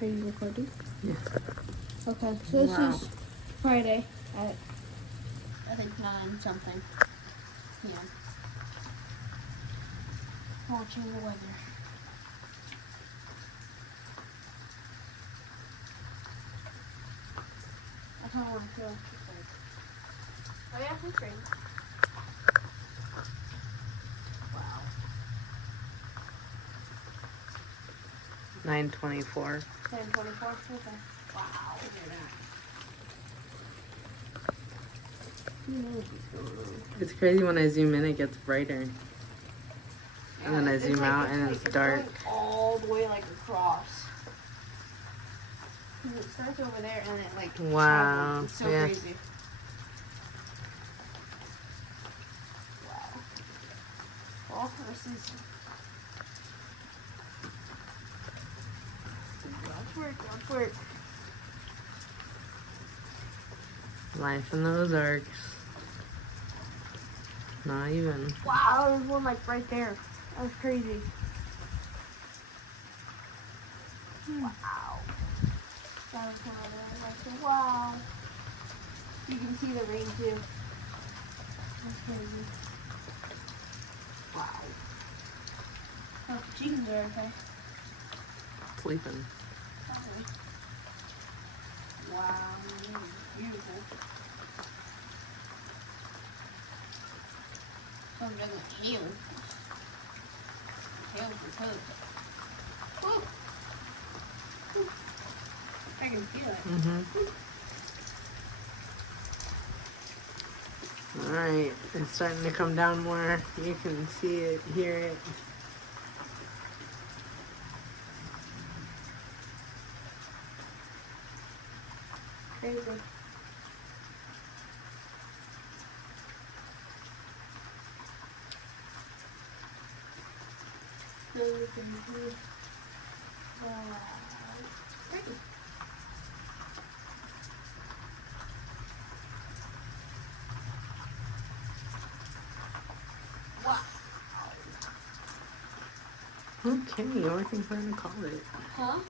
Are you recording? Yeah. Okay, so this Wow. is Friday at, I think, 9 something p.m. Watching the weather. I kind of want to feel like, oh yeah, it's raining. Wow. 9:24. 10:24. Okay. Wow. Who knows what's going on? It's crazy when I zoom in, it gets brighter. And then I It's zoom like- out and it's dark. Going all the way like across. 'Cause it starts over there and it like Wow, travels. It's so yeah. crazy. Wow. All versus. Watch work. Life in the Ozarks. Not even. Wow, there's one like right there. That was crazy. Wow. That was kind of like, wow. You can see the rain too. That's crazy. Wow. Oh, the chickens are okay. Sleeping. Probably. Wow, beautiful. Some doesn't heal. Heals the coat. Oh. I can feel it. Alright, it's starting to come down more. You can see it, hear it. Crazy. Crazy. Wow. Okay, I think we're gonna call it. Huh?